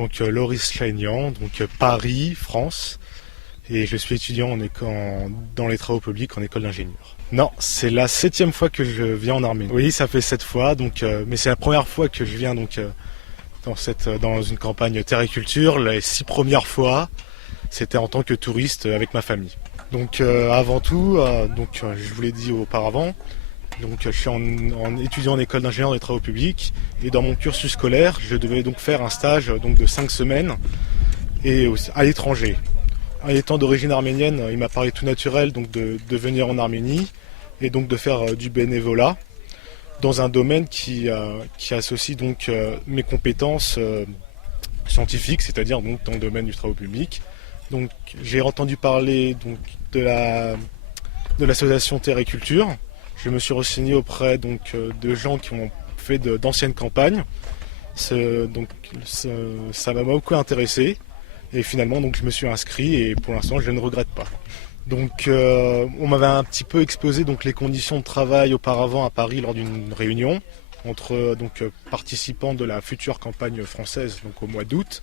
Donc Loris Chaignan, donc Paris, France, et je suis étudiant dans les travaux publics en école d'ingénieur. Non, c'est la 7e fois que je viens en Arménie. Oui, ça fait 7 fois, mais c'est la première fois que je viens dans une campagne terre et culture. Les 6 premières fois, c'était en tant que touriste avec ma famille. Donc avant tout, je vous l'ai dit auparavant, donc je suis en étudiant en école d'ingénieur des travaux publics et dans mon cursus scolaire, je devais donc faire un stage de 5 semaines et à l'étranger. Étant d'origine arménienne, il m'a paru tout naturel de venir en Arménie et donc de faire du bénévolat dans un domaine qui associe mes compétences scientifiques, c'est-à-dire dans le domaine du travail public. Donc j'ai entendu parler de l'association Terre et Culture. Je me suis renseigné auprès de gens qui ont fait d'anciennes campagnes. Ça m'a beaucoup intéressé. Et finalement, je me suis inscrit et pour l'instant, je ne regrette pas. On m'avait un petit peu exposé les conditions de travail auparavant à Paris lors d'une réunion entre participants de la future campagne française au mois d'août.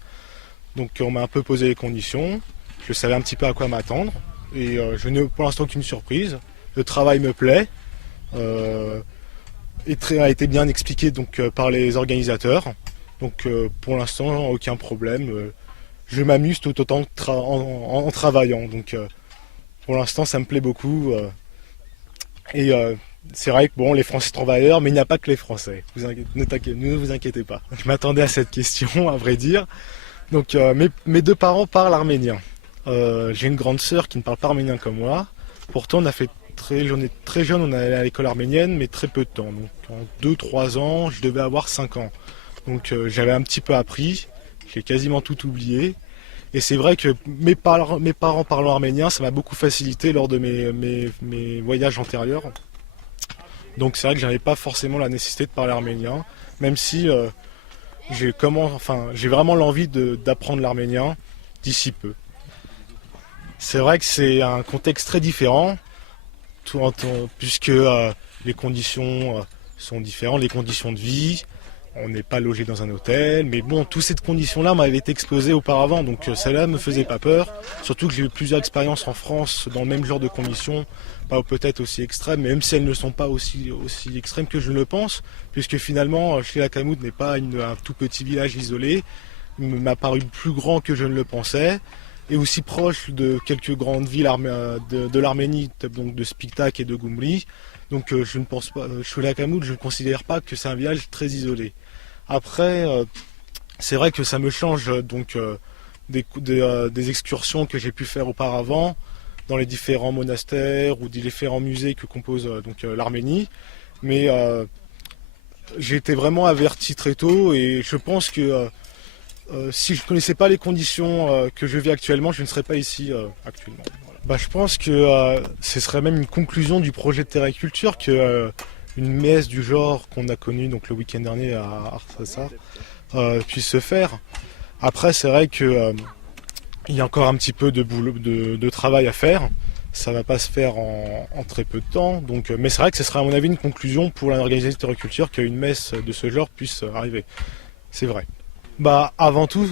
Donc on m'a un peu posé les conditions. Je savais un petit peu à quoi m'attendre et je n'ai pour l'instant qu'une surprise. Le travail me plaît et a été bien expliqué par les organisateurs. Pour l'instant, aucun problème. Je m'amuse tout autant en travaillant. Pour l'instant, ça me plaît beaucoup. C'est vrai que les Français travailleurs, mais il n'y a pas que les Français. Ne vous inquiétez pas. Je m'attendais à cette question, à vrai dire. Mes 2 parents parlent arménien. J'ai une grande sœur qui ne parle pas arménien comme moi. Pourtant, on a fait très jeune, on est allé à l'école arménienne, mais très peu de temps. En 2-3 ans, je devais avoir 5 ans. J'avais un petit peu appris. J'ai quasiment tout oublié. Et c'est vrai que mes parents parlant arménien, ça m'a beaucoup facilité lors de mes voyages antérieurs. Donc c'est vrai que j'avais pas forcément la nécessité de parler arménien, même si j'ai vraiment l'envie d'apprendre l'arménien d'ici peu. C'est vrai que c'est un contexte très différent, puisque les conditions sont différentes, les conditions de vie. On n'est pas logé dans un hôtel, mais toutes ces conditions-là m'avaient été exposées auparavant, donc celle-là ne me faisait pas peur. Surtout que j'ai eu plusieurs expériences en France dans le même genre de conditions, pas peut-être aussi extrêmes, même si elles ne sont pas aussi extrêmes que je le pense, puisque finalement, Chilakamout n'est pas un tout petit village isolé. Il m'a paru plus grand que je ne le pensais, et aussi proche de quelques grandes villes de l'Arménie, donc de Spiktak et de Goumri. Je ne pense pas, Chilakamout, je ne considère pas que c'est un village très isolé. Après, c'est vrai que ça me change des excursions que j'ai pu faire auparavant dans les différents monastères ou des différents musées que compose l'Arménie. Mais j'ai été vraiment averti très tôt et je pense que si je ne connaissais pas les conditions que je vis actuellement, je ne serais pas ici actuellement. Voilà. Je pense que ce serait même une conclusion du projet de Terre et Culture que une messe du genre qu'on a connue le week-end dernier à Arsassa puisse se faire. Après, c'est vrai que il y a encore un petit peu de boulot, de travail à faire. Ça va pas se faire en très peu de temps. Mais c'est vrai que ce serait à mon avis une conclusion pour l'organisation de Terre et Culture qu'une messe de ce genre puisse arriver. C'est vrai. Avant tout,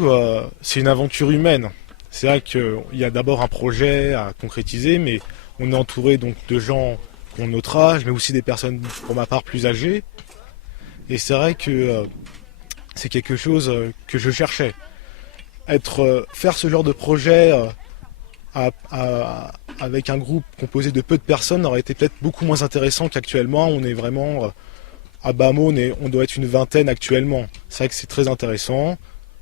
c'est une aventure humaine. C'est vrai qu'il y a d'abord un projet à concrétiser, mais on est entouré de gens qui ont notre âge, mais aussi des personnes, pour ma part, plus âgées. Et c'est vrai que c'est quelque chose que je cherchais. Faire ce genre de projet avec un groupe composé de peu de personnes aurait été peut-être beaucoup moins intéressant qu'actuellement. On est vraiment à Bamo, on doit être une vingtaine actuellement. C'est vrai que c'est très intéressant.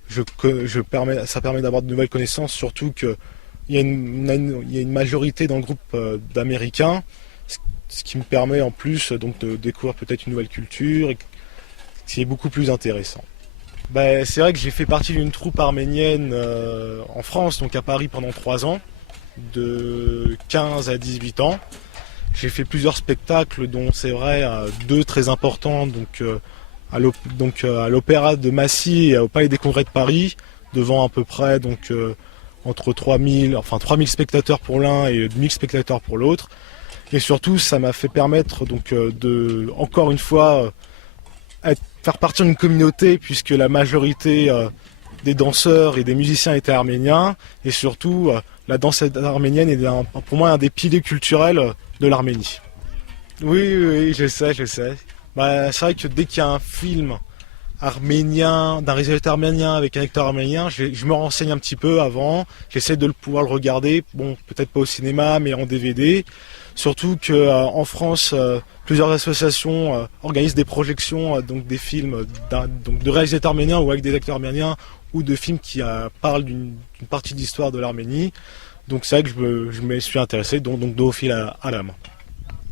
Ça permet d'avoir de nouvelles connaissances, surtout qu'il y a une majorité dans le groupe d'Américains, ce qui me permet en plus de découvrir peut-être une nouvelle culture, et ce qui est beaucoup plus intéressant. C'est vrai que j'ai fait partie d'une troupe arménienne en France, donc à Paris pendant 3 ans, de 15 à 18 ans. J'ai fait plusieurs spectacles, dont c'est vrai 2 très importants, à l'Opéra de Massy et au Palais des Congrès de Paris, devant à peu près entre 3000 spectateurs pour l'un et 1000 spectateurs pour l'autre. Et surtout, ça m'a fait permettre de, encore une fois, faire partie d'une communauté, puisque la majorité des danseurs et des musiciens étaient arméniens, et surtout la danse arménienne est pour moi un des piliers culturels de l'Arménie. Oui, oui, je sais, je sais. Bah, c'est vrai que dès qu'il y a un film arménien, d'un réalisateur arménien avec un acteur arménien, je me renseigne un petit peu avant, j'essaie de pouvoir le regarder, bon, peut-être pas au cinéma, mais en DVD. Surtout qu'en France, plusieurs associations organisent des projections, donc des films donc de réalisateurs arméniens ou avec des acteurs arméniens, ou de films qui parlent d'une partie de l'histoire de l'Arménie. Donc c'est vrai que je me suis intéressé, donc d'Ophile à l'âme.